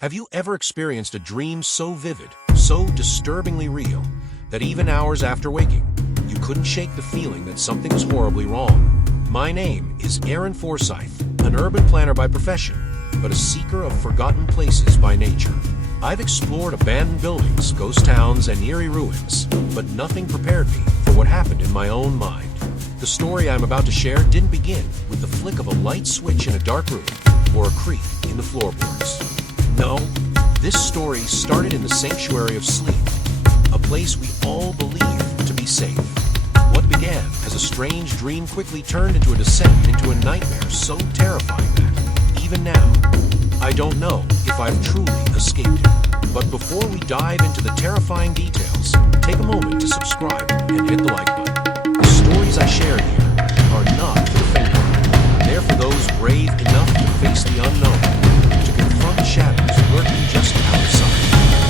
Have you ever experienced a dream so vivid, so disturbingly real, that even hours after waking, you couldn't shake the feeling that something was horribly wrong? My name is Aaron Forsyth, an urban planner by profession, but a seeker of forgotten places by nature. I've explored abandoned buildings, ghost towns, and eerie ruins, but nothing prepared me for what happened in my own mind. The story I'm about to share didn't begin with the flick of a light switch in a dark room or a creak in the floorboards. No, this story started in the sanctuary of sleep, a place we all believe to be safe. What began as a strange dream quickly turned into a descent into a nightmare so terrifying that, even now, I don't know if I've truly escaped it. But before we dive into the terrifying details, take a moment to subscribe and hit the like button. The stories I share here are not for the faint-hearted. They're for those brave enough to face the unknown, to confront the shadows lurking just outside.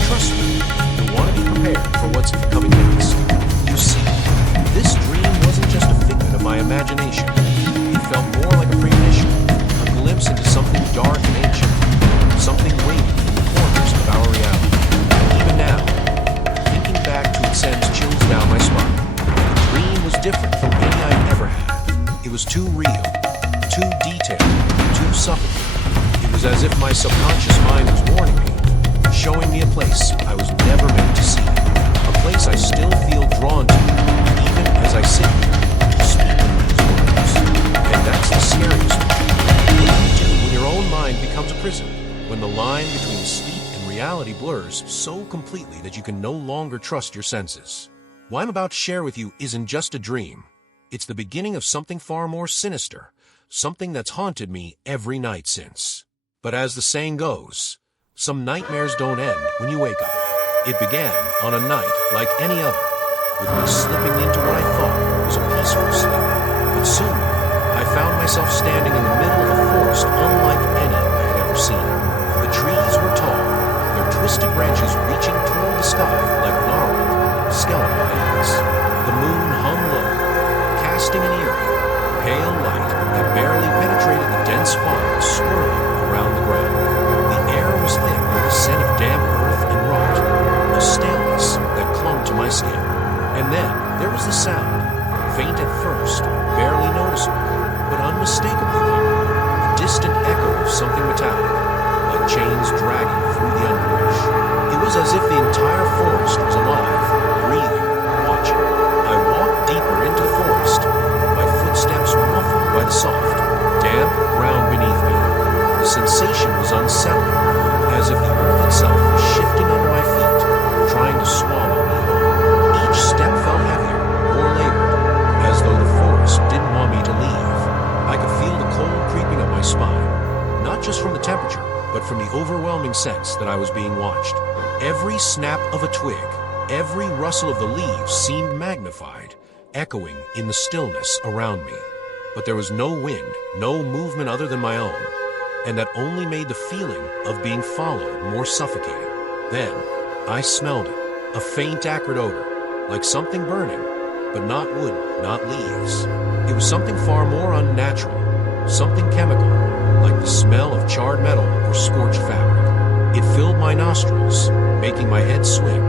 Trust me, you'll want to be prepared for what's coming next. You see, this dream wasn't just a figment of my imagination. It felt more like a premonition, a glimpse into something dark and ancient, something waiting in the corners of our reality. Even now, thinking back to it sends chills down my spine. The dream was different from any I'd ever had. It was too real, too detailed, too suffocating. It was as if my subconscious mind was warning me, showing me a place I was never meant to see, a place I still feel drawn to, even as I sit here speaking these words. And that's the scariest part. What do you do when your own mind becomes a prison? When the line between sleep and reality blurs so completely that you can no longer trust your senses? What I'm about to share with you isn't just a dream. It's the beginning of something far more sinister, something that's haunted me every night since. But as the saying goes, some nightmares don't end when you wake up. It began on a night like any other, with me slipping into what I thought was a peaceful sleep. But soon, I found myself standing in the middle of a forest unlike any I had ever seen. The trees were tall, their twisted branches reaching toward the sky like gnarled, skeletal hands. The moon hung low, casting an eerie, pale light that barely penetrated the dense fog swirling around the ground. The air was thick with a scent of damp earth and rot, a staleness that clung to my skin. And then there was the sound, faint at first, barely noticeable, but unmistakably there, a distant echo of something metallic, like chains dragging through the underbrush. It was as if the entire forest was alive, breathing, watching. I walked deeper into the forest, my footsteps muffled by the soft, damp ground beneath me. The sensation was unsettling, as if the earth itself was shifting under my feet, trying to swallow me whole. Each step felt heavier, more labored, as though the forest didn't want me to leave. I could feel the cold creeping up my spine, not just from the temperature, but from the overwhelming sense that I was being watched. Every snap of a twig, every rustle of the leaves seemed magnified, echoing in the stillness around me. But there was no wind, no movement other than my own, and that only made the feeling of being followed more suffocating. Then, I smelled it, a faint acrid odor, like something burning, but not wood, not leaves. It was something far more unnatural, something chemical, like the smell of charred metal or scorched fabric. It filled my nostrils, making my head swim,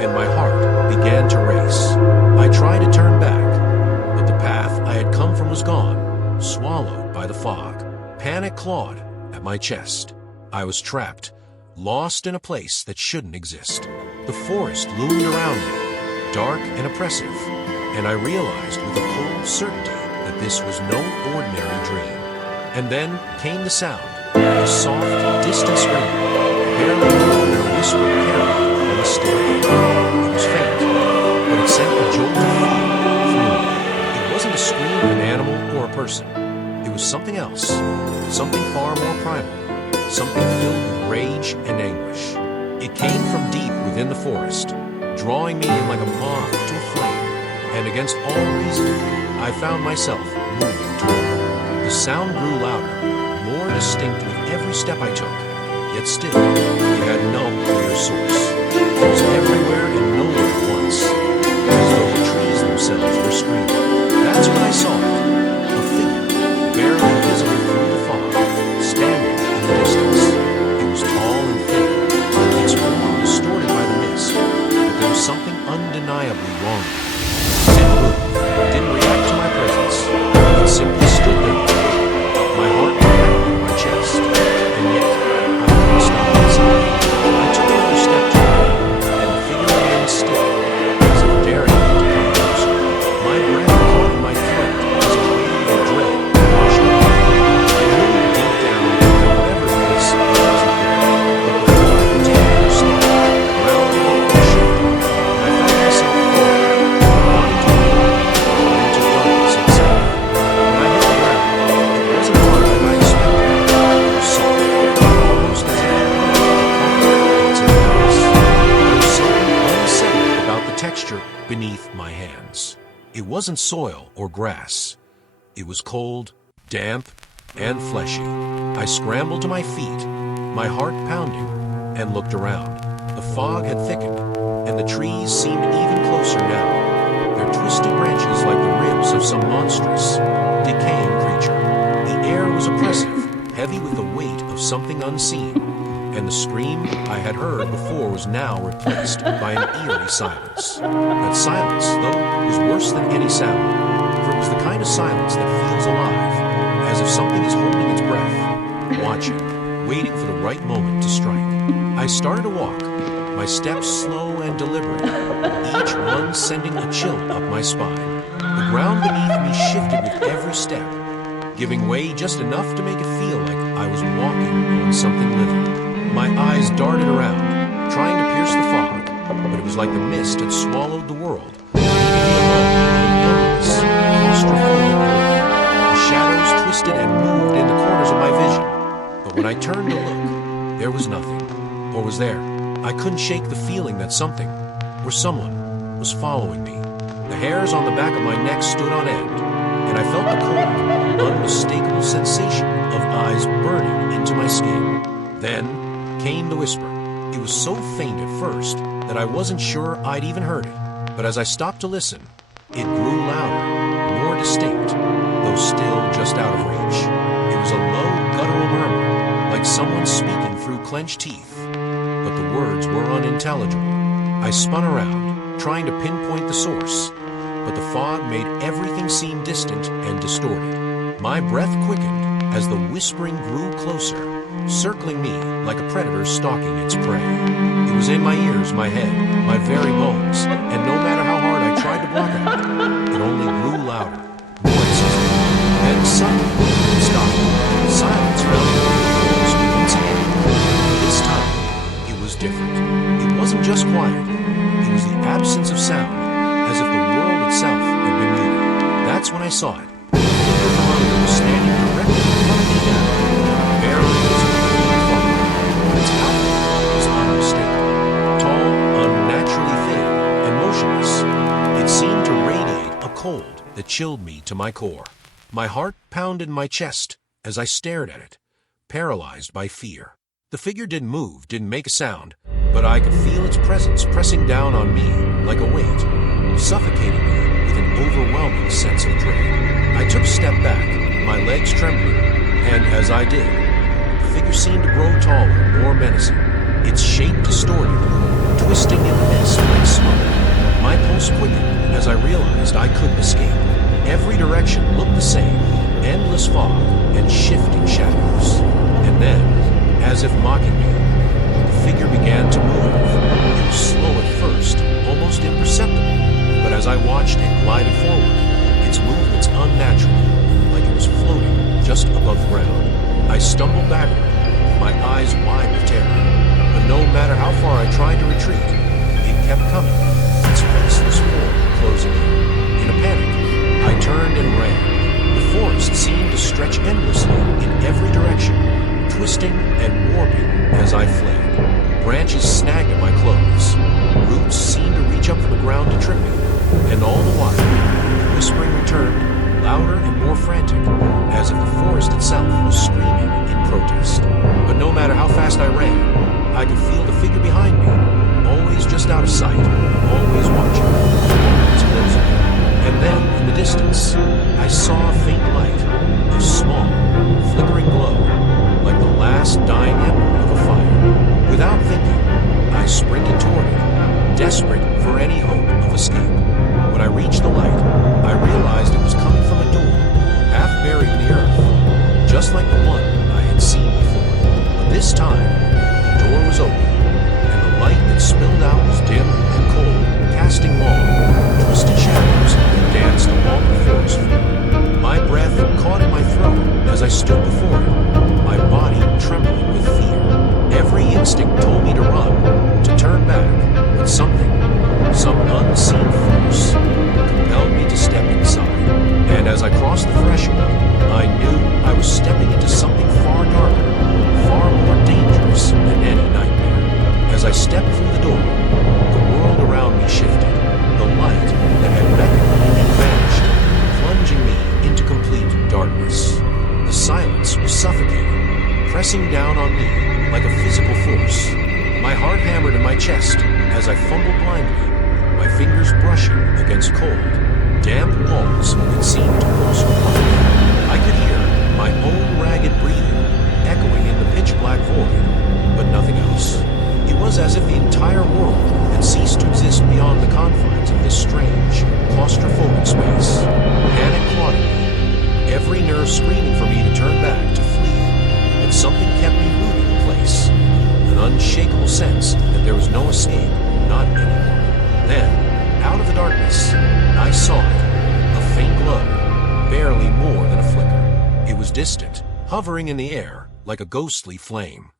and my heart began to race. I tried to turn back, but the path I had come from was gone, swallowed by the fog. Panic clawed at my chest. I was trapped, lost in a place that shouldn't exist. The forest loomed around me, dark and oppressive, and I realized with a cold certainty that this was no ordinary dream. And then came the sound, a soft, distant scream, barely audible in a whisper carried on the still air. It was faint, but it sent a jolt of fear through me. It wasn't the scream of an animal or a person. It was something else, something far more primal, something filled with rage and anguish. It came from deep within the forest, drawing me in like a moth to a flame, and against all reason, I found myself moving toward it. The sound grew louder, more distinct with every step I took, yet still, it had no clear source. It was everywhere and nowhere at once, as though the trees themselves were screaming. That's when I saw it, a figure, barely visible through the fog, standing in the distance. It was tall and thin, beneath my hands. It wasn't soil or grass. It was cold, damp, and fleshy. I scrambled to my feet, my heart pounding, and looked around. The fog had thickened, and the trees seemed even closer now, their twisted branches like the ribs of some monstrous, decaying creature. The air was oppressive, heavy with the weight of something unseen, and the scream I had heard before was now replaced by an eerie silence. That silence, though, was worse than any sound, for it was the kind of silence that feels alive, as if something is holding its breath, watching, waiting for the right moment to strike. I started to walk, my steps slow and deliberate, each one sending a chill up my spine. The ground beneath me shifted with every step, giving way just enough to make it feel like I was walking on something living. My eyes darted around, trying to pierce the fog, but it was like the mist had swallowed the world, leaving me alone in an endless, claustrophobic room. The shadows twisted and moved in the corners of my vision, but when I turned to look, there was nothing. Or was there? I couldn't shake the feeling that something, or someone, was following me. The hairs on the back of my neck stood on end, and I felt the cold, unmistakable sensation of eyes burning into my skin. Then came the whisper. It was so faint at first that I wasn't sure I'd even heard it, but as I stopped to listen, it grew louder, more distinct, though still just out of reach. It was a low, guttural murmur, like someone speaking through clenched teeth, but the words were unintelligible. I spun around, trying to pinpoint the source, but the fog made everything seem distant and distorted. My breath quickened as the whispering grew closer, circling me like a predator stalking its prey. It was in my ears, my head, my very bones, and no matter how hard I tried to block out, it only grew louder, more insistent. Then suddenly, it stopped. Silence fell into me once again. This time, it was different. It wasn't just quiet. It was the absence of sound, as if the world itself had been muted. That's when I saw it. The figure behind it was standing directly in front of me now, barely visible in front of me. Its outline was unmistakable, tall, unnaturally thin, and motionless. It seemed to radiate a cold that chilled me to my core. My heart pounded in my chest as I stared at it, paralyzed by fear. The figure didn't move, didn't make a sound, but I could feel its presence pressing down on me like a weight, suffocating me with an overwhelming sense of dread. I took a step back, my legs trembling, and as I did, the figure seemed to grow taller, more menacing, its shape distorted, twisting in the mist like smoke. My pulse quickened as I realized I couldn't escape. Every direction looked the same, endless fog and shifting shadows. And then, as if mocking me, the figure began to move. It was slow at first, almost imperceptible, but as I watched it glided forward, its movements unnatural, like it was floating just above the ground. I stumbled backward, my eyes wide with terror, but no matter how far I tried to retreat, it kept coming, its faceless form closing in. In a panic, I turned and ran. The forest seemed to stretch endlessly in every direction, twisting and warping as I fled. Branches snagged at my clothes. Roots seemed to reach up from the ground to trip me. And all the while, the whispering returned, louder and more frantic, as if the forest itself was screaming in protest. But no matter how fast I ran, I could feel the figure behind me, always just out of sight, always watching. It's closing. And then, in the distance, I saw a faint light, a small, flickering glow, like the last dying ember of a fire. Without thinking, I sprinted toward it, desperate for any hope of escape. When I reached the light, I realized it was coming from a door, half buried in the earth, just like the one I had seen before. But this time, the door was open, and the light that spilled out was dim and cold, casting long, twisted shadows that danced along the forest floor. My breath caught in my throat as I stood before it, my body trembling with fear. Every instinct told me to run, to turn back, but something, some unseen force, compelled me to step inside. And as I crossed the threshold, I knew I was stepping into something far darker, far more dangerous than any nightmare. As I stepped through the door, the world around me shifted. The light, chest as I fumbled blindly, my fingers brushing against cold, damp walls that seemed to pulse with life. I could hear my own ragged breathing echoing in the pitch-black void, but nothing else. It was as if the entire world had ceased to exist beyond the confines of this strange, claustrophobic space. Panic clawed at me, every nerve screaming for me to turn back, to flee, but something kept me rooted in place. An unshakable sense that there was no escape, not anymore. Then, out of the darkness, I saw it, a faint glow, barely more than a flicker. It was distant, hovering in the air like a ghostly flame,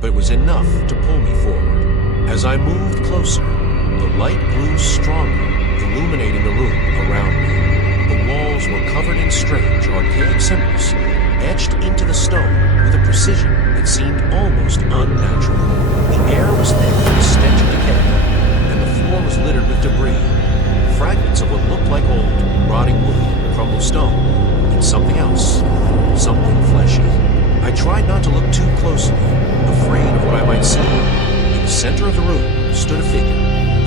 but it was enough to pull me forward. As I moved closer, the light grew stronger, illuminating the room around me. The walls were covered in strange, archaic symbols, etched into the stone with a precision that seemed almost unnatural. The air was thick with the stench of decay, and the floor was littered with debris, fragments of what looked like old, rotting wood, crumbled stone, and something else, something fleshy. I tried not to look too closely, afraid of what I might see. In the center of the room stood a figure.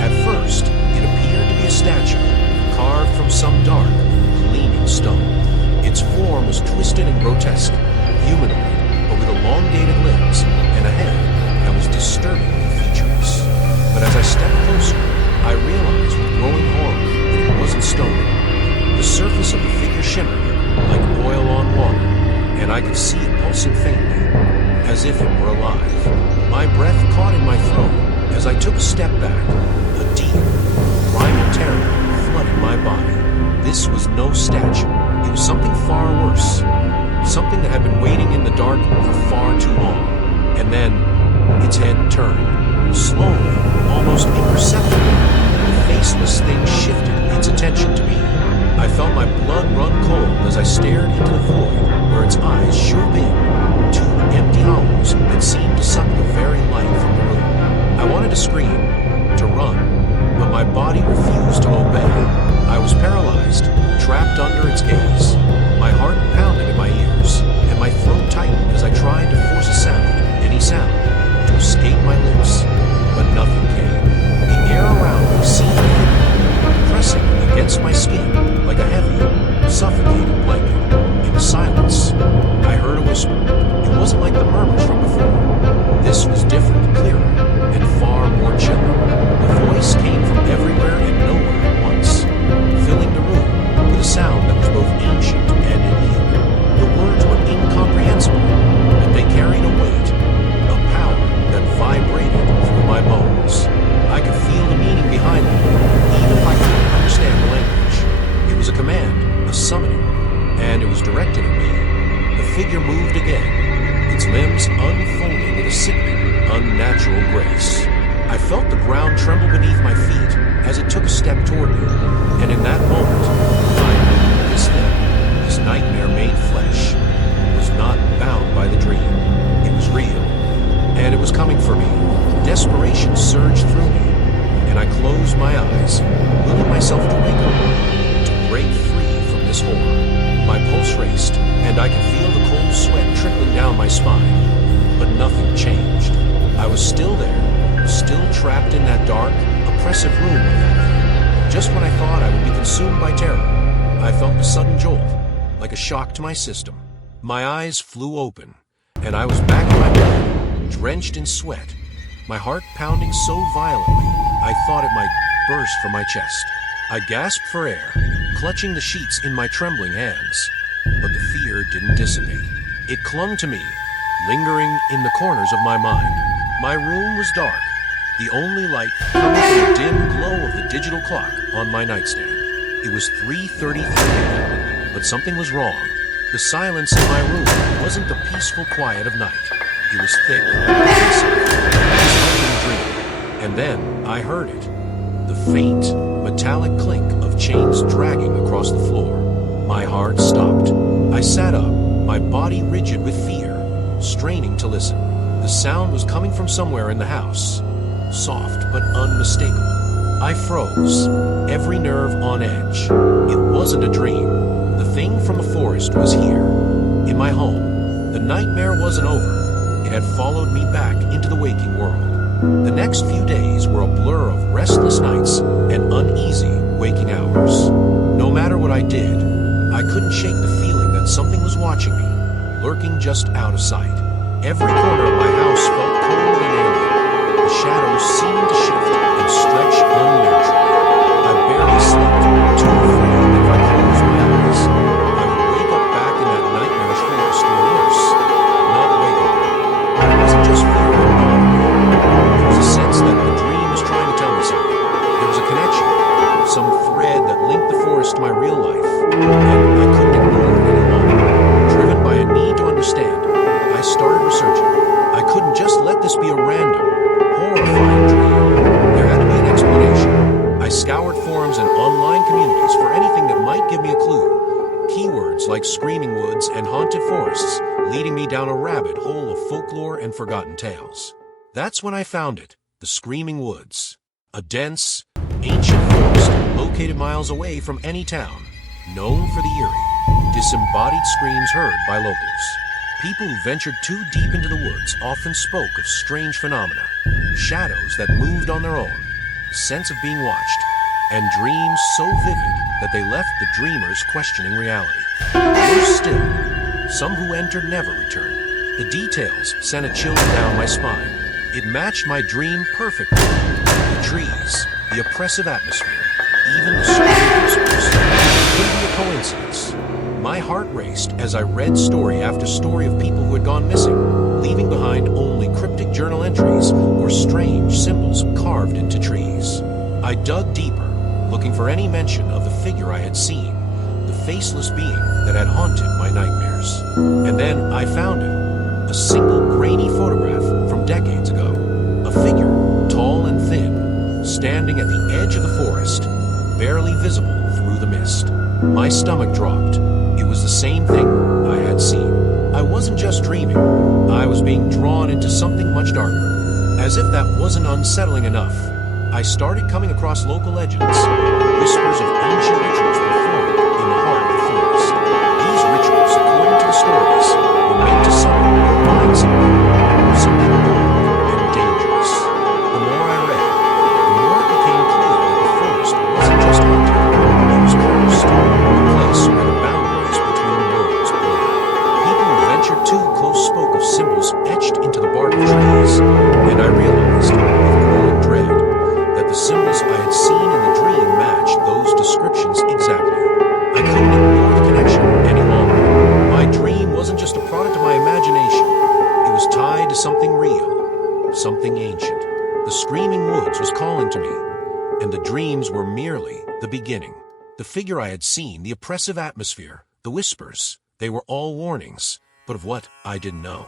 At first, it appeared to be a statue, carved from some dark, gleaming stone. Its form was twisted and grotesque, humanoid, but with elongated limbs and a head that was disturbingly featureless. But as I stepped closer, I realized with growing horror that it wasn't stone. The surface of the figure shimmered like oil on water, and I could see it pulsing faintly, as if it were alive. My breath caught in my throat as I took a step back. A deep, primal terror flooded my body. This was no statue. It was something far worse. Something that had been waiting in the dark for far too long. And then, its head turned. Slowly, almost imperceptibly, the faceless thing shifted its attention to me. I felt my blood run cold as I stared into the void where its eyes should have been. Two empty hollows that seemed to suck the very life from the room. I wanted to scream, to run, but my body refused to obey. I was paralyzed, trapped under its gaze. My heart pounded in my ears, and my throat tightened as I tried to force a sound, any sound, to escape my lips. But nothing came. The air around me seemed thin, pressing against my skin like a heavy, suffocating blanket. In the silence, I heard a whisper. It wasn't like the murmurs from before. This was different, clearer, and far more chilling. The voice came from everywhere and nowhere at once, filling the room with a sound that was both ancient and inhuman. The words were incomprehensible, but they carried a weight, a power that vibrated through my bones. I could feel the meaning behind them, even if I couldn't understand the language. It was a command, a summoning, and it was directed at me. The figure moved again, its limbs unfolding with a sickening, unnatural grace. I felt the ground tremble beneath my feet as it took a step toward me, and in that moment, I knew this thing, this nightmare-made flesh, was not bound by the dream. It was real, and it was coming for me. Desperation surged through me, and I closed my eyes, willing myself to wake up, to break free from this horror. My pulse raced, and I could feel the cold sweat trickling down my spine, but nothing changed. I was still there, still trapped in that dark, oppressive room of that thing. Just when I thought I would be consumed by terror, I felt a sudden jolt, like a shock to my system. My eyes flew open, and I was back in my bed, drenched in sweat, my heart pounding so violently I thought it might burst from my chest. I gasped for air, clutching the sheets in my trembling hands. But the fear didn't dissipate. It clung to me, lingering in the corners of my mind. My room was dark, the only light coming from the dim glow of the digital clock on my nightstand. It was 3:33 a.m., but something was wrong. The silence in my room wasn't the peaceful quiet of night. It was thick, oppressive, just like in a dream. And then I heard it. The faint, metallic clink of chains dragging across the floor. My heart stopped. I sat up, my body rigid with fear, straining to listen. The sound was coming from somewhere in the house, soft but unmistakable. I froze, every nerve on edge. It wasn't a dream. The thing from a forest was here, in my home. The nightmare wasn't over. It had followed me back into the waking world. The next few days were a blur of restless nights and uneasy waking hours. No matter what I did, I couldn't shake the feeling that something was watching me, lurking just out of sight. Every corner of my house felt cold and alien, the shadows seeming to shift and stretch unnaturally. I barely slept, too afraid that if I closed my eyes, I would wake up back in that nightmarish forest or worse, not wake up. It wasn't just fear that bothered me. It was a sense that the dream was trying to tell me something. There was a connection, some thread that linked the forest to my real life, and I couldn't ignore it any longer. Driven by a need to understand, I started researching. I couldn't just let this be a random, horrifying dream. There had to be an explanation. I scoured forums and online communities for anything that might give me a clue. Keywords like screaming woods and haunted forests, leading me down a rabbit hole of folklore and forgotten tales. That's when I found it, the Screaming Woods. A dense, ancient forest located miles away from any town, known for the eerie, disembodied screams heard by locals. People who ventured too deep into the woods often spoke of strange phenomena, shadows that moved on their own, sense of being watched, and dreams so vivid that they left the dreamers questioning reality. Worse still, some who entered never returned. The details sent a chill down my spine. It matched my dream perfectly. The trees, the oppressive atmosphere, even the strange whispers. It couldn't be a coincidence. My heart raced as I read story after story of people who had gone missing, leaving behind only cryptic journal entries or strange symbols carved into trees. I dug deeper, looking for any mention of the figure I had seen, the faceless being that had haunted my nightmares. And then I found it, a single grainy photograph from decades ago. A figure, tall and thin, standing at the edge of the forest, barely visible through the mist. My stomach dropped. It was the same thing I had seen. I wasn't just dreaming. I was being drawn into something much darker. As if that wasn't unsettling enough, I started coming across local legends, whispers of ancient rituals performed in the heart of the forest. These rituals, according to the stories, were meant to summon or remind something old and dangerous. The more I read, the more it became clear that the forest wasn't just haunted, it was cursed, a place where the boundaries between worlds blurred. People who ventured too close spoke of symbols etched into the bark of trees, and I realized, with growing dread, that the symbols I had seen in the dream matched those descriptions exactly. I couldn't ignore the connection any longer. My dream wasn't just a product of my imagination. It was tied to something real, something ancient. The Screaming Woods was calling to me, and the dreams were merely the beginning. The figure I had seen, the oppressive atmosphere, the whispers, they were all warnings, but of what I didn't know.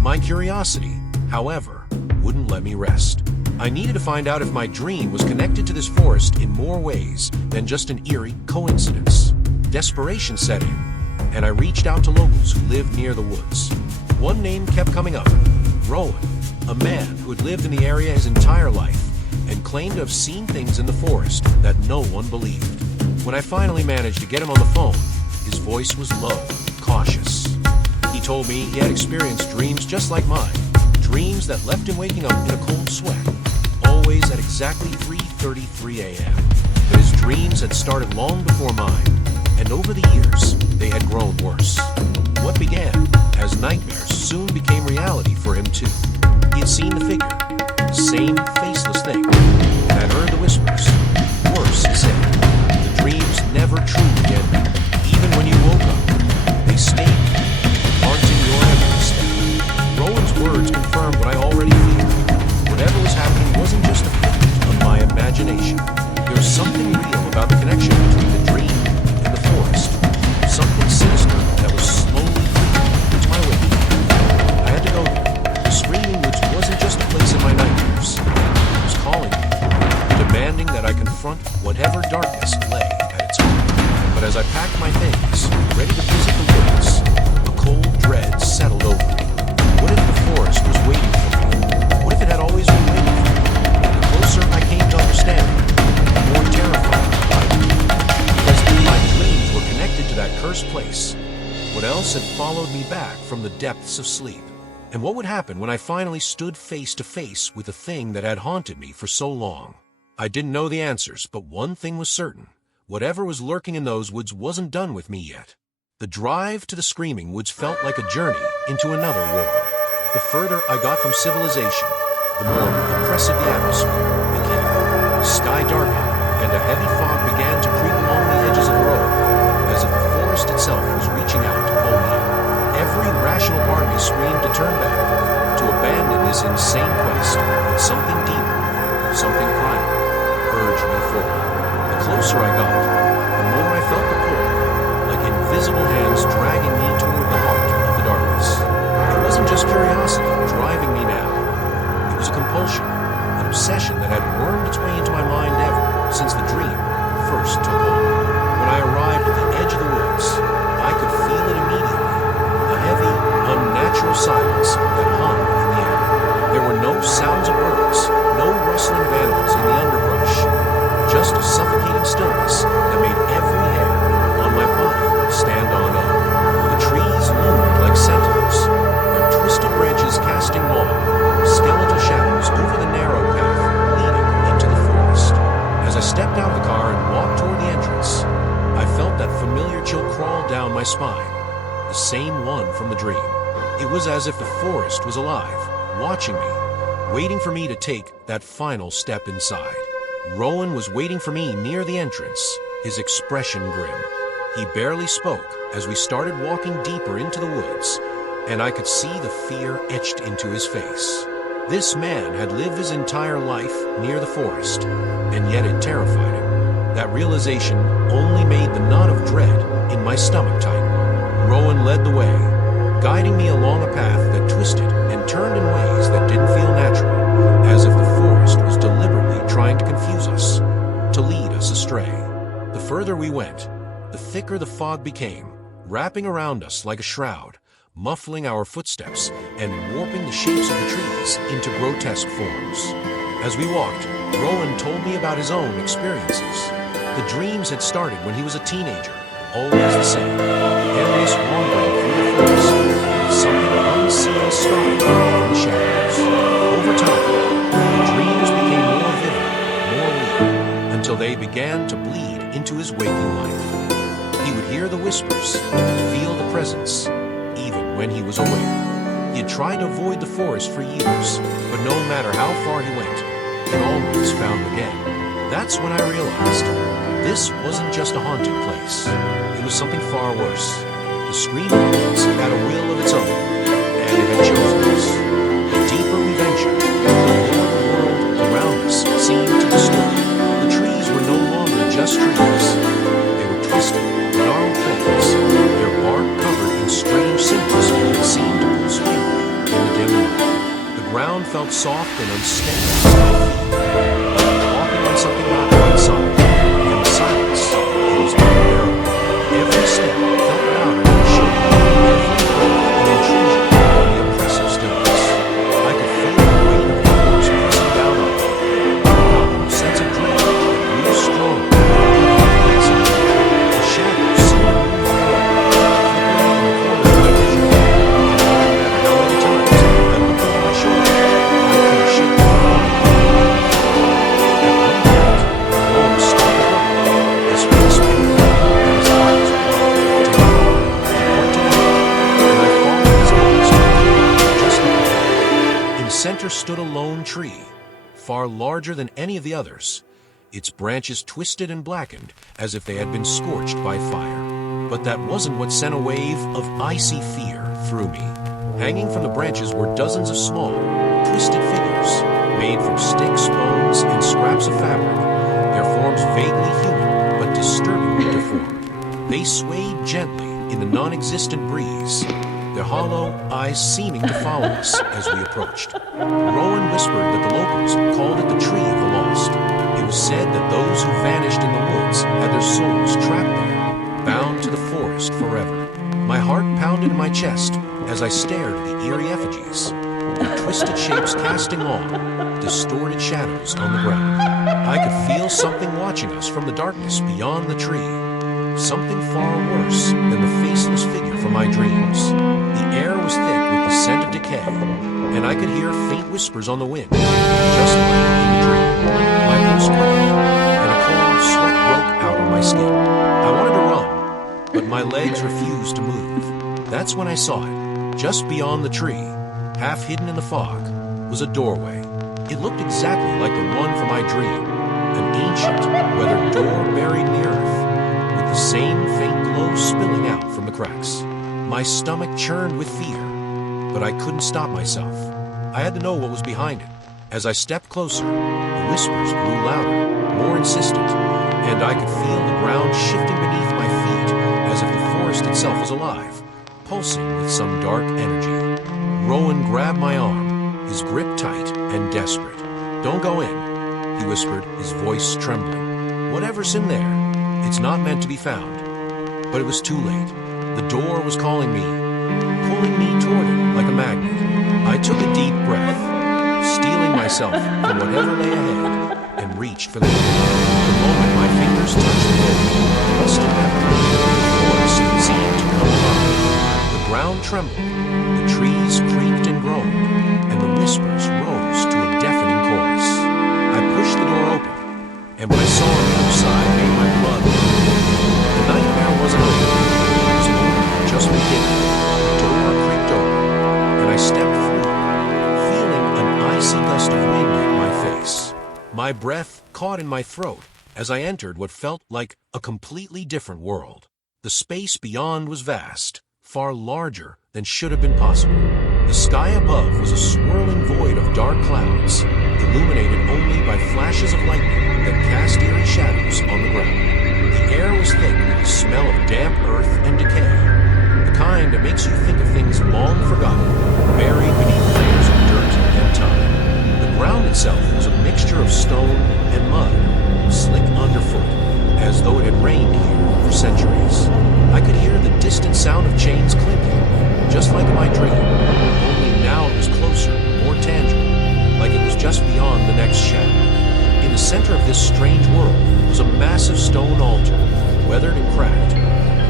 My curiosity, however, wouldn't let me rest. I needed to find out if my dream was connected to this forest in more ways than just an eerie coincidence. Desperation set in, and I reached out to locals who lived near the woods. One name kept coming up, Rowan, a man who had lived in the area his entire life and claimed to have seen things in the forest that no one believed. When I finally managed to get him on the phone, his voice was low, cautious. He told me he had experienced dreams just like mine, dreams that left him waking up in a cold sweat, always at exactly 3:33 a.m. But his dreams had started long before mine, and over the years, they had grown worse. What began as nightmares soon became reality for him too. He had seen the figure, the same faceless thing, and had heard the whispers. Worse, he said, the dreams never truly ended. Even when you woke up, they stayed, haunting your every step. Rowan's words confirmed what I already feared. Whatever was happening wasn't just a figment of my imagination. There was something real about the connection between the dream and the forest. Something sinister that was slowly creeping into my waking. I had to go there. The Screaming Woods wasn't just a place in my nightmares. It was calling me, demanding that I confront whatever darkness lay at its heart. But as I packed my things, ready to visit the woods, a cold dread settled over me. What if the forest was waiting for me? What if it had always been waiting for me? The closer I came to understanding, the more terrified I became. Because if my dreams were connected to that cursed place, what else had followed me back from the depths of sleep? And what would happen when I finally stood face to face with the thing that had haunted me for so long? I didn't know the answers, but one thing was certain. Whatever was lurking in those woods wasn't done with me yet. The drive to the screaming woods felt like a journey into another world. The further I got from civilization, the more oppressive the atmosphere became. The sky darkened, and a heavy fog began to creep along the edges of the road, as if the forest itself was reaching out to pull me in. Every rational part of me screamed to turn back, to abandon this insane quest, but something deeper, something primal, urged me forward. The closer I got, the more I felt the pull, like invisible hands dragging me toward the heart of the darkness. It wasn't just curiosity driving me now. It was a compulsion, an obsession that had wormed its way into my mind ever since the dream first took hold. When I arrived at the edge of the woods, I could feel it immediately, a heavy, unnatural silence that hung in the air. There were no sounds of birds, no rustling of animals in the underbrush, just a suffocating stillness that made every hair on my body stand on end. The trees loomed like sentinels, their twisted branches casting long, skeletal shadows over the narrow path leading into the forest. As I stepped out of the car and walked toward the entrance, I felt that familiar chill crawl down my spine, the same one from the dream. It was as if the forest was alive, watching me, waiting for me to take that final step inside. Rowan was waiting for me near the entrance, his expression grim. He barely spoke as we started walking deeper into the woods, and I could see the fear etched into his face. This man had lived his entire life near the forest, and yet it terrified him. That realization only made the knot of dread in my stomach tighten. Rowan led the way, guiding me along a path that twisted and turned in ways that didn't feel natural, as if the forest was deliberately trying to confuse us, to lead us astray. The further we went, the thicker the fog became, wrapping around us like a shroud, muffling our footsteps and warping the shapes of the trees into grotesque forms. As we walked, Rowan told me about his own experiences. The dreams had started when he was a teenager, always the same, endless wandering through the forest, with something unseen stalking from the shadows. Over time, the dreams became more vivid, more real, until they began to bleed into his waking life. He would hear the whispers, feel the presence, even when he was awake. He had tried to avoid the forest for years, but no matter how far he went, he always found him again. That's when I realized this wasn't just a haunted place. It was something far worse. The screaming woods had a will of its own, and it had chosen us. The deeper we ventured, the more the world around us seemed to distort. The trees were no longer just trees. They were twisted, gnarled things, their bark covered in strange symbols that seemed to pulse faintly in the dim light. The ground felt soft and unsteady as my feet, like walking on something not quite solid, and the silence, it was unbearable. Every step felt louder than it should, every breath an intrusion on the oppressive stillness. I could feel the weight of the wolves pressing down on me, a sense of dread that grew stronger. The shadows seemed to move forward, flickering in the corner of my vision, and no matter how many times I looked over my shoulder, I couldn't shake the feeling. At one point, Rowan stopped abruptly, his face pale, and his eyes wide with terror. He pointed ahead, and I followed his gaze to the clearing just ahead. In the center stood a lone tree, far larger than any of the others, its branches twisted and blackened as if they had been scorched by fire. But that wasn't what sent a wave of icy fear through me. Hanging from the branches were dozens of small, twisted figures, made from sticks, bones, and scraps of fabric, their forms vaguely human but disturbingly deformed. They swayed gently in the non-existent breeze, their hollow eyes seeming to follow us as we approached. Rowan whispered that the locals called it the Tree of the Lost. It was said that those who vanished in the woods had their souls trapped there, bound to the forest forever. My heart pounded in my chest as I stared at the eerie effigies, their twisted shapes casting long, distorted shadows on the ground. I could feel something watching us from the darkness beyond the tree. something far worse than the faceless figure from my dreams. The air was thick with the scent of decay, and I could hear faint whispers on the wind, just like in the dream. My pulse quickened, and a cold sweat broke out on my skin. I wanted to run, but my legs refused to move. That's when I saw it. Just beyond the tree, half hidden in the fog, was a doorway. It looked exactly like the one from my dream, an ancient, weathered door buried in the earth, with the same faint glow spilling out from the cracks. My stomach churned with fear, but I couldn't stop myself. I had to know what was behind it. As I stepped closer, the whispers grew louder, more insistent, and I could feel the ground shifting beneath my feet as if the forest itself was alive, pulsing with some dark energy. Rowan grabbed my arm, his grip tight and desperate. "Don't go in," he whispered, his voice trembling. "Whatever's in there, it's not meant to be found." But it was too late. The door was calling me, pulling me toward it like a magnet. I took a deep breath, steeling myself from whatever lay ahead, and reached for the door. The moment my fingers touched the door, must have happened. The forest seemed to come alive. The ground trembled, the trees creaked and groaned, and the whispers rose to a deafening chorus. I pushed the door open, and what I saw on the other side made my blood boil. The nightmare wasn't over. It was only just beginning. The door creaked open, and I stepped through, feeling an icy gust of wind hit my face. My breath caught in my throat as I entered what felt like a completely different world. The space beyond was vast, far larger than should have been possible. The sky above was a swirling void of dark clouds, illuminated only by flashes of lightning that cast eerie shadows on the ground. The air was thick with the smell of damp earth and decay, the kind that makes you think of things long forgotten, buried beneath layers of dirt and time. The ground itself was a mixture of stone and mud, slick underfoot, as though it had rained here for centuries. I could hear the distant sound of chains clinking, just like in my dream, only now it was closer, more tangible, like it was just beyond the next shadow. In the center of this strange world was a massive stone altar, weathered and cracked,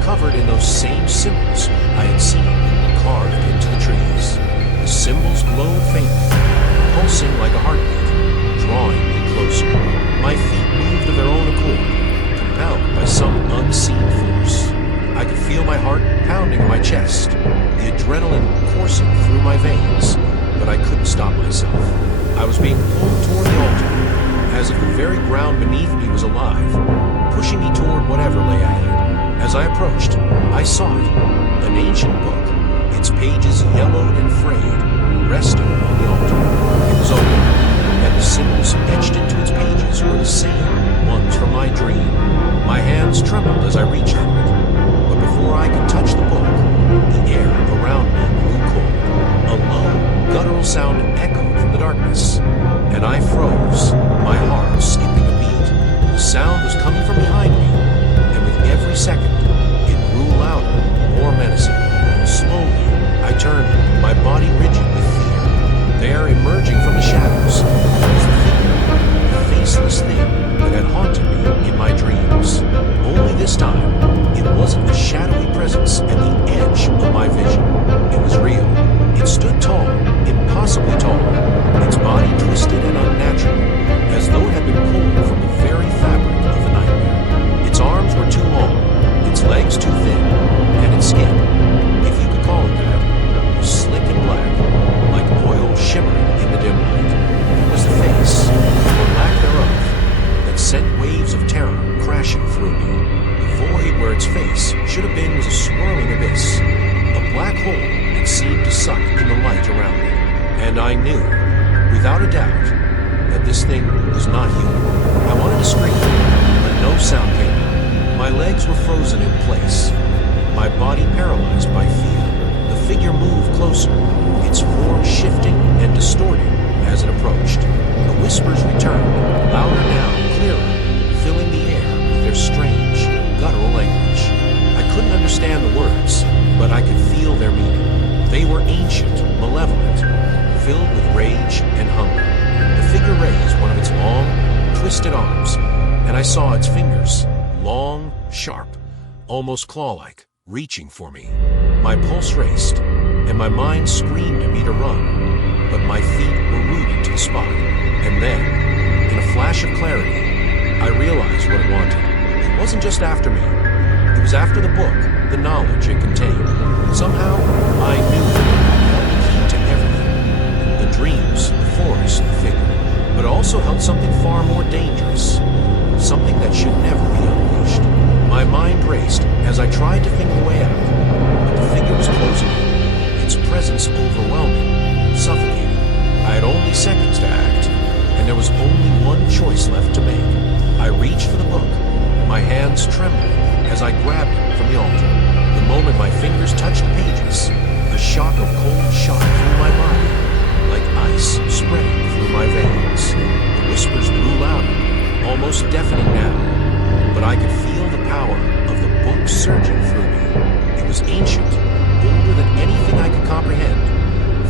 covered in those same symbols I had seen carved into the trees. The symbols glowed faintly, pulsing like a heartbeat, drawing me closer. My feet moved of their own accord, compelled by some unseen force. I could feel my heart pounding in my chest, the adrenaline coursing through my veins, but I couldn't stop myself. I was being pulled toward the altar, as if the very ground beneath me was alive, pushing me toward whatever lay ahead. As I approached, I saw it, an ancient book, its pages yellowed and frayed, resting on the altar. It was open, and the symbols etched into its pages were the same ones from my dream. My hands trembled as I reached for it, but before I could touch the book, the air around me grew cold. A low, guttural sound echoed from the darkness, and I froze, my heart skipping a beat. The sound was coming from behind me, and with every second, it grew louder, more menacing. Slowly, I turned, my body rigid with fear. There, emerging from the shadows, was the figure, the faceless thing that had haunted me in my dreams. Only this time, it wasn't a shadowy presence at the edge of my vision. It was real. It stood tall, impossibly tall, its body twisted and unnatural, as though it had been pulled from the very fabric of the nightmare. Its arms were too long, its legs too thin, and its skin, if you could call it that, was slick and black, like oil shimmering in the dim light. It was the face, or lack thereof, that sent waves of terror crashing through me. The void where its face should have been was a swirling abyss, a black hole that seemed to suck in the light around it. And I knew, without a doubt, that this thing was not human. I wanted to scream, but no sound came out. My legs were frozen in place, my body paralyzed by fear. The figure moved closer, its form shifting and distorting as it approached. The whispers returned, louder now, clearer, filling the air with their strange, guttural language. I couldn't understand the words, but I could feel their meaning. They were ancient, malevolent, filled with rage and hunger. The figure raised one of its long, twisted arms, and I saw its fingers, long, sharp, almost claw-like, reaching for me. My pulse raced, and my mind screamed at me to run, but my feet were rooted to the spot. And then, in a flash of clarity, I realized what it wanted. It wasn't just after me. It was after the book, the knowledge it contained. Somehow, I knew that it held the key to everything. The dreams, the forest, the figure, but it also held something far more dangerous. Something that should never be unleashed. My mind raced as I tried to think the way out, but the figure was closing in. Its presence overwhelming, suffocating. I had only seconds to act, and there was only one choice left to make. I reached for the book, my hands trembling as I grabbed it from the altar. The moment my fingers touched the pages, a shock of cold shot through my body, like ice spreading through my veins. The whispers grew louder, almost deafening now, but I could feel the power of the book surging through me. It was ancient, older than anything I could comprehend,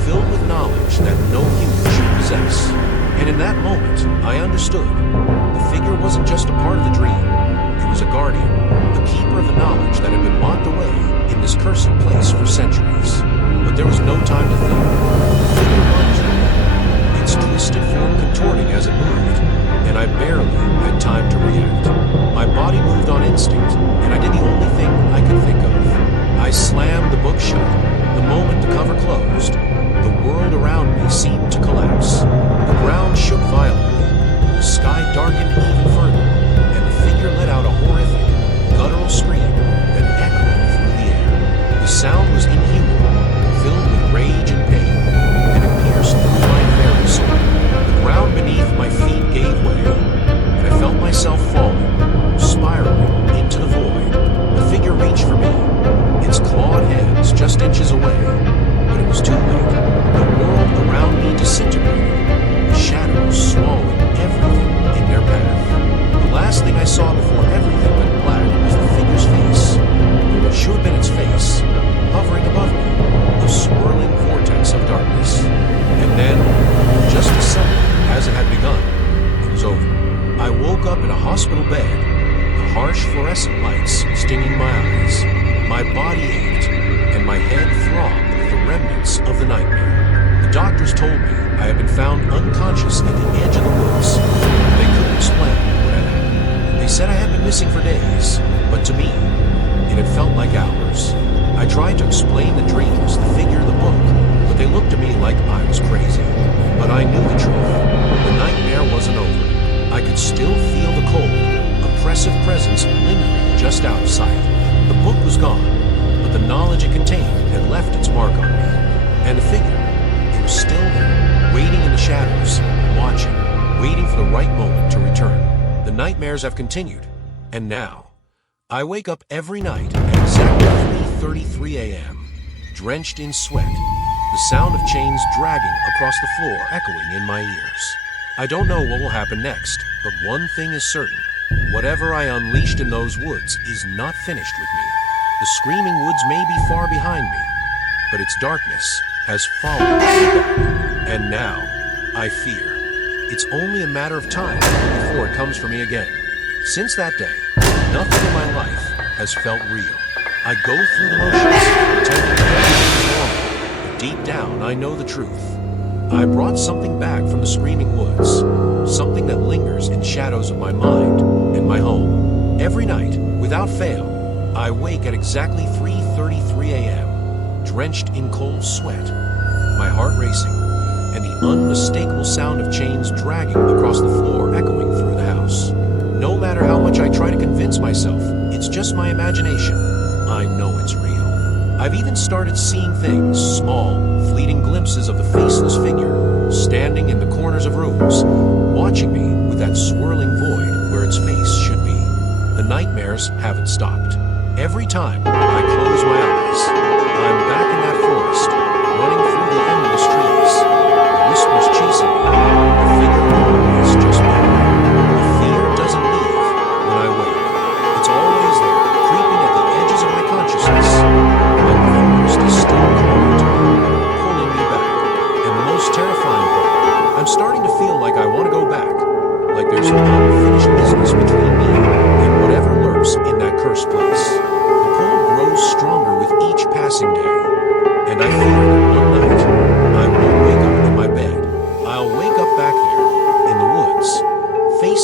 filled with knowledge that no human should possess. And in that moment, I understood. The figure wasn't just a part of the dream. It was a guardian, the keeper of the knowledge that had been locked away in this cursed place for centuries. But there was no time to think. The figure lunged at me, its twisted form contorting as it moved, and I barely had time to react. My body moved on instinct, and I did the only thing I could think of. I slammed the book shut. The moment the cover closed, the world around me seemed to collapse. The ground shook violently, the sky darkened even further, and the figure let out a horrific, guttural scream that echoed through the air. The sound was inhuman, filled with rage and pain, and it pierced through my very soul. The ground beneath my feet gave way, and I felt myself falling, spiraling into the void. The figure reached for me, its clawed hands just inches away, but it was too late. The world around me disintegrated, the shadows swallowing everything in their path. The last thing I saw before everything went black was the figure's face, or what should have been its face, hovering above me, a swirling vortex of darkness. And then, just as suddenly as it had begun, it was over. I woke up in a hospital bed, the harsh fluorescent lights stinging my eyes. My body ached, and my head throbbed with the remnants of the nightmare. The doctors told me I had been found unconscious at the edge of the woods. They couldn't explain what had happened. They said I had been missing for days, but to me, it had felt like hours. I tried to explain the dreams, the figure, the book, but they looked at me like I was crazy. But I knew the truth. The nightmare wasn't over. I could still feel the cold, oppressive presence lingering just out of sight. The book was gone, but the knowledge it contained had left its mark on me. And the figure, it was still there, waiting in the shadows, watching, waiting for the right moment to return. The nightmares have continued, and now, I wake up every night at exactly 3:33 a.m., drenched in sweat, the sound of chains dragging across the floor echoing in my ears. I don't know what will happen next, but one thing is certain. Whatever I unleashed in those woods is not finished with me. The screaming woods may be far behind me, but its darkness has followed me back. And now, I fear. It's only a matter of time before it comes for me again. Since that day, nothing in my life has felt real. I go through the motions, pretending everything is normal, but deep down I know the truth. I brought something back from the screaming woods, something that lingers in shadows of my mind and my home. Every night, without fail, I wake at exactly 3:33 a.m., drenched in cold sweat, my heart racing, and the unmistakable sound of chains dragging across the floor echoing through the house. No matter how much I try to convince myself it's just my imagination, I know it's real. I've even started seeing things, small, fleeting glimpses of the faceless figure, standing in the corners of rooms, watching me with that swirling void where its face should be. The nightmares haven't stopped. Every time I close my eyes, I'm back in that forest, running through the endless trees, the whispers chasing me, the figure always just there. The fear doesn't leave when I wake. It's always there, creeping at the edges of my consciousness. But the forest is still calling to me, pulling me back. And the most terrifying part, I'm starting to feel like I want to go back, like there's an unfinished business between me and whatever lurks in that cursed place.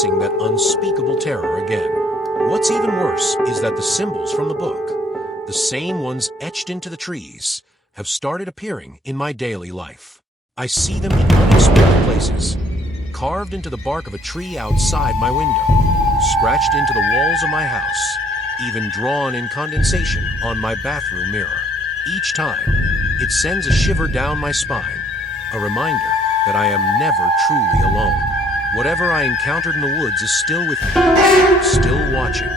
experiencing that unspeakable terror again. What's even worse is that the symbols from the book, the same ones etched into the trees, have started appearing in my daily life. I see them in unexpected places, carved into the bark of a tree outside my window, scratched into the walls of my house, even drawn in condensation on my bathroom mirror. Each time, it sends a shiver down my spine, a reminder that I am never truly alone. Whatever I encountered in the woods is still with me, still watching,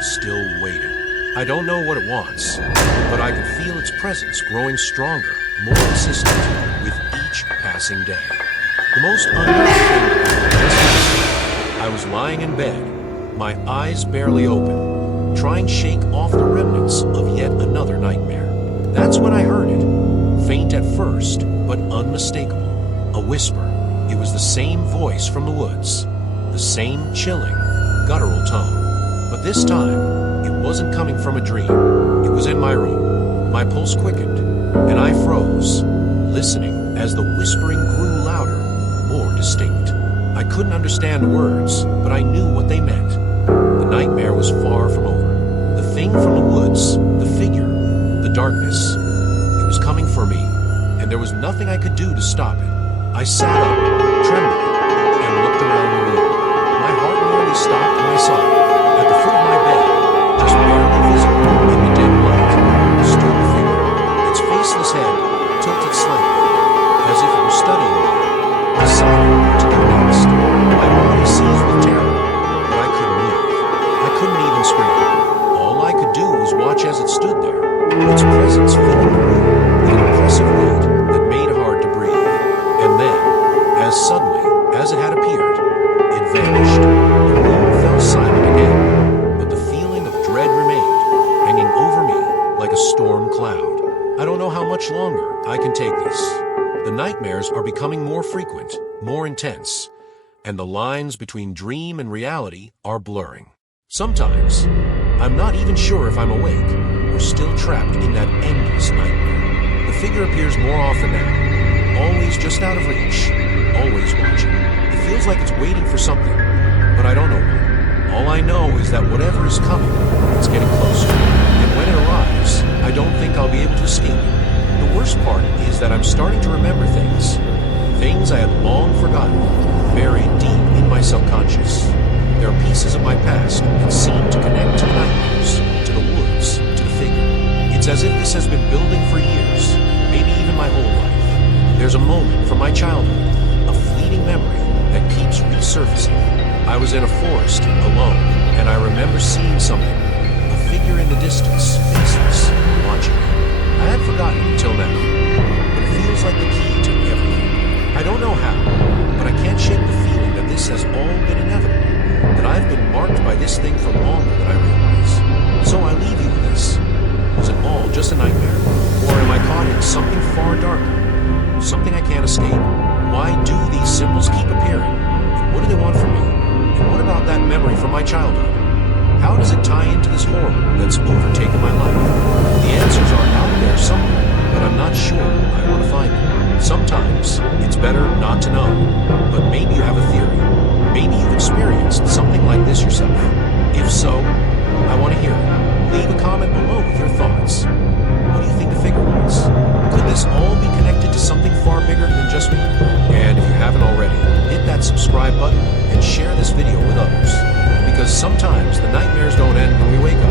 still waiting. I don't know what it wants, but I could feel its presence growing stronger, more insistent, with each passing day. The most unnerving thing happened. I was lying in bed, my eyes barely open, trying to shake off the remnants of yet another nightmare. That's when I heard it, faint at first, but unmistakable. A whisper. It was the same voice from the woods, the same chilling, guttural tone. But this time, it wasn't coming from a dream. It was in my room. My pulse quickened, and I froze, listening as the whispering grew louder, more distinct. I couldn't understand the words, but I knew what they meant. The nightmare was far from over. The thing from the woods, the figure, the darkness, it was coming for me, and there was nothing I could do to stop it. I sat up, trembling, and looked around the room. My heart nearly stopped when I saw it. At the foot of my bed, just barely visible in the dim light, stood a figure. Its faceless head tilted slightly, as if it were studying me, deciding what to do next. My body seized with terror, but I couldn't move. I couldn't even scream. All I could do was watch as it stood there, its presence filling the room, an oppressive weight that made it hard to breathe. And then, as suddenly as it had appeared, it vanished. The room fell silent again, but the feeling of dread remained, hanging over me like a storm cloud. I don't know how much longer I can take this. The nightmares are becoming more frequent, more intense, and the lines between dream and reality are blurring. Sometimes, I'm not even sure if I'm awake or still trapped in that endless nightmare. The figure appears more often now, always just out of reach, always watching. It feels like it's waiting for something, but I don't know what. All I know is that whatever is coming, it's getting closer. And when it arrives, I don't think I'll be able to escape it. The worst part is that I'm starting to remember things. Things I had long forgotten, buried deep in my subconscious. There are pieces of my past that seem to connect to the nightmares, to the woods, to the figure. It's as if this has been building for years, maybe even my whole life. There's a moment from my childhood, a fleeting memory that keeps resurfacing. I was in a forest, alone, and I remember seeing something, a figure in the distance, faceless, watching me. I had forgotten until now, but it feels like the key to everything. I don't know how, but I can't shake the feeling that this has all been inevitable, that I've been marked by this thing for longer than I realize. So I leave you with this. Was it all just a nightmare? Or am I caught in something far darker? Something I can't escape? Why do these symbols keep appearing? And what do they want from me? And what about that memory from my childhood? How does it tie into this horror that's overtaken my life? The answers are out there somewhere, but I'm not sure I want to find them. Sometimes it's better not to know, but maybe you have a theory. Maybe you've experienced something like this yourself. If so, I want to hear it. Leave a comment below with your thoughts. What do you think the figure was? Could this all be connected to something far bigger than just me? And if you haven't already, hit that subscribe button and share this video with others. Because sometimes the nightmares don't end when we wake up.